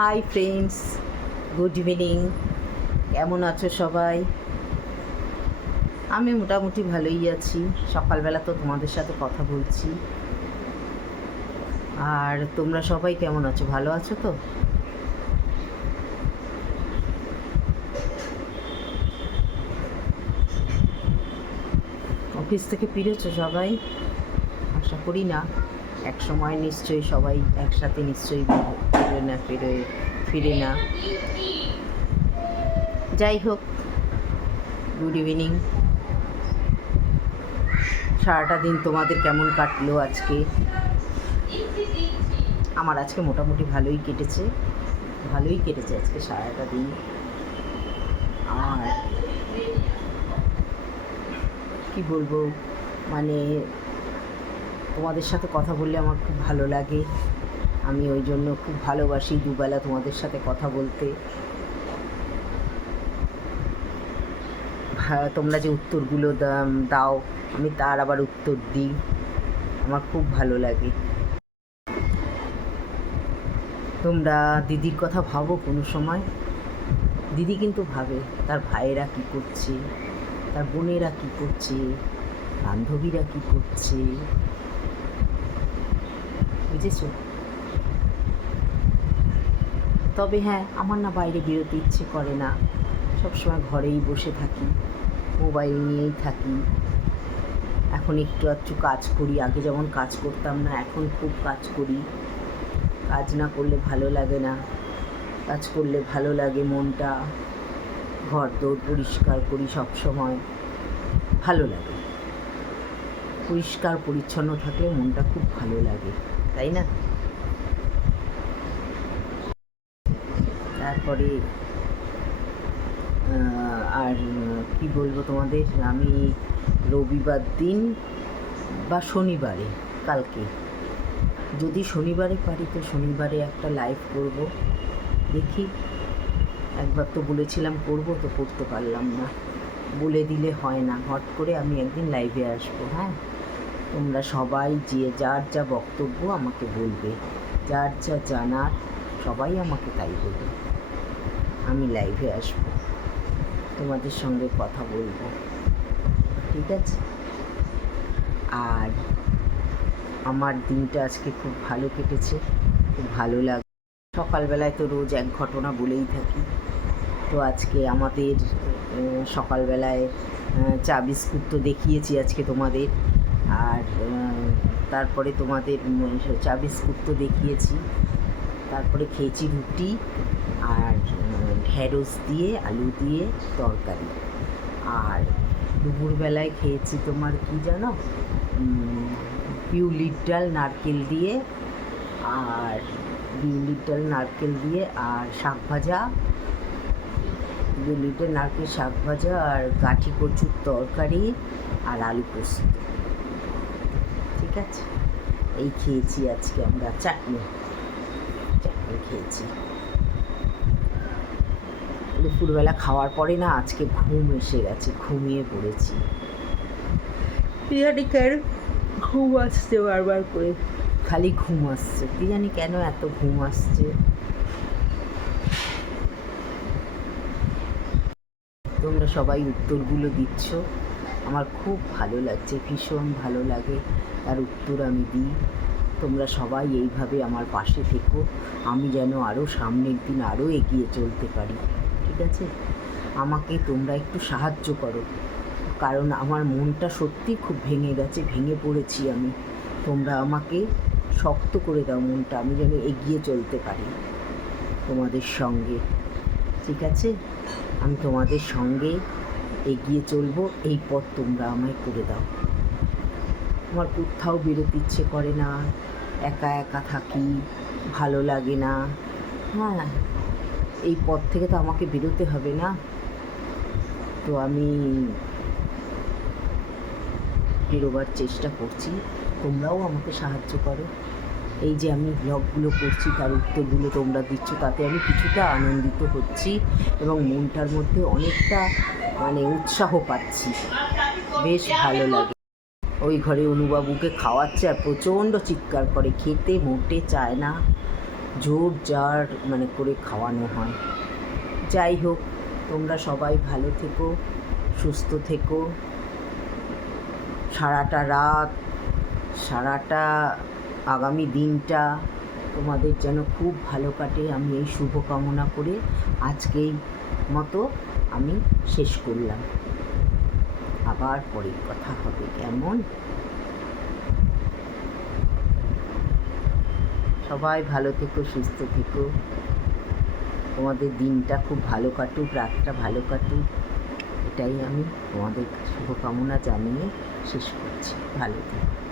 Hi friends, good evening. কেমন আছো সবাই? আমি মোটামুটি ভালোই আছি। সকালবেলা তো তোমাদের সাথে কথা বলছি। আর তোমরা সবাই কেমন আছো? ভালো আছো তো? অফিস থেকে ফিরেছো সবাই? আশা করি না। এক সময় নিশ্চয়ই সবাই একসাথে নিশ্চয়ই ফিরে না। যাই হোক, গুড ইভিনিং। সারাটা দিন তোমাদের কেমন কাটলো আজকে? আমার আজকে মোটামুটি ভালোই কেটেছে আজকে সারাটা দিন। আর কি বলবো, মানে তোমাদের সাথে কথা বললে আমার খুব ভালো লাগে। আমি ওই জন্য খুব ভালোবাসি দুবেলা তোমাদের সাথে কথা বলতে। তোমরা যে উত্তরগুলো দাও, আমি তার আবার উত্তর দিই। আমার খুব ভালো লাগে। তোমরা দিদির কথা ভাবো কোনো সময়? দিদি কিন্তু ভাবে তার ভাইয়েরা কী করছে, তার বোনেরা কী করছে, বান্ধবীরা কী করছে, বুঝেছো? তবে হ্যাঁ, আমার না বাইরে বেরোতে ইচ্ছে করে না। সবসময় ঘরেই বসে থাকি, মোবাইল নিয়েই থাকি। এখন একটু আধটু কাজ করি, আগে যেমন কাজ করতাম না, এখন খুব কাজ করি। কাজ না করলে ভালো লাগে না, কাজ করলে ভালো লাগে। মনটা, ঘর দৌড় পরিষ্কার করি সব সময়, ভালো লাগে। পরিষ্কার পরিচ্ছন্ন থাকলে মনটা খুব ভালো লাগে, তাই না? তারপরে আর কি বলবো তোমাদের, আমি রবিবার দিন বা শনিবারে, কালকে যদি শনিবারে পারি তো শনিবারে একটা লাইভ করব। দেখি, একবার তো বলেছিলাম করব, তো করতে পারলাম না। বলে দিলে হয় না, হট করে আমি একদিন লাইভে আসবো। হ্যাঁ, তোমরা সবাই যে যার যা বক্তব্য আমাকে বলবে, যার যা জানার সবাই আমাকে তাই বলবে। আমি লাইভে আসবো, তোমাদের সঙ্গে কথা বলবো, ঠিক আছে? আর আমার দিনটা আজকে খুব ভালো কেটেছে, খুব ভালো লাগে। সকালবেলায় তো রোজ এক ঘটনা বলেই থাকি। তো আজকে আমাদের সকালবেলায় চা বিস্কুট তো দেখিয়েছি আজকে তোমাদের। আর তারপরে তোমাদের চা বিস্কুট তো দেখিয়েছি। তারপরে খেয়েছি রুটি আর ঢ্যাঁড়স দিয়ে আলু দিয়ে তরকারি। আর দুপুরবেলায় খেয়েছি তোমার কি জানো, বিউলির ডাল নারকেল দিয়ে, আর বিউলির ডাল নারকেল দিয়ে আর শাক ভাজা, বিউলির ডাল নারকেল শাক ভাজা আর গাঠি কচুর তরকারি আর আলু পোস্ত। ঠিক আছে, এই খেয়েছি আজকে আমরা। চাটনি খেয়েছি। দুপুরবেলা খাওয়ার পরে না আজকে ঘুম এসে গেছে, ঘুমিয়ে পড়েছি। কি জানি কেন ঘুম আসছে বারবার করে, খালি ঘুম আসছে। কি জানি কেন এত ঘুম আসছে। তোমরা সবাই উত্তরগুলো দিচ্ছ, আমার খুব ভালো লাগছে, ভীষণ ভালো লাগে। তার উত্তর আমি দিই। তোমরা সবাই এইভাবে আমার পাশে থেকো, আমি যেন আরও সামনের দিন আরও এগিয়ে চলতে পারি, ঠিক আছে? আমাকে তোমরা একটু সাহায্য করো, কারণ আমার মনটা সত্যি খুব ভেঙে গেছে, ভেঙে পড়েছি আমি। তোমরা আমাকে শক্ত করে দাও মনটা, আমি যেন এগিয়ে চলতে পারি তোমাদের সঙ্গে, ঠিক আছে? আমি তোমাদের সঙ্গে এগিয়ে চলবো, এই পথ তোমরা আমায় করে দাও। আমার কোথাও বেরোতে ইচ্ছে করে না, একা একা থাকি, ভালো লাগে না। হ্যাঁ, এই পথ থেকে তো আমাকে বেরোতে হবে না? তো আমি বেরোবার চেষ্টা করছি, তোমরাও আমাকে সাহায্য করো। এই যে আমি ব্লগগুলো করছি, তার উত্তরগুলো তোমরা দিচ্ছ, তাতে আমি কিছুটা আনন্দিত হচ্ছি এবং মনটার মধ্যে অনেকটা উৎসাহ পাচ্ছি, বেশ ভালো লাগে। ওই ঘরে অনুবাবুকে খাওয়াচ্ছে আর প্রচণ্ড চিৎকার করে, খেতে মোটে চায় না। জোর জার মানে করে খাওয়ানো হয়। যাই হোক, তোমরা সবাই ভালো থেকো, সুস্থ থেকো, সারাটা রাত, সারাটা আগামী দিনটা তোমাদের যেন খুব ভালো কাটে, আমি এই শুভকামনা করে আজকেই মতো আমি শেষ করলাম। আবার পরে কথা হবে, কেমন? সবাই ভালো থেকো, সুস্থ থেকো, তোমাদের দিনটা খুব ভালো কাটুক, রাতটা ভালো কাটুক, এটাই আমি তোমাদের শুভকামনা জানিয়ে শেষ করছি। ভালো থেকো।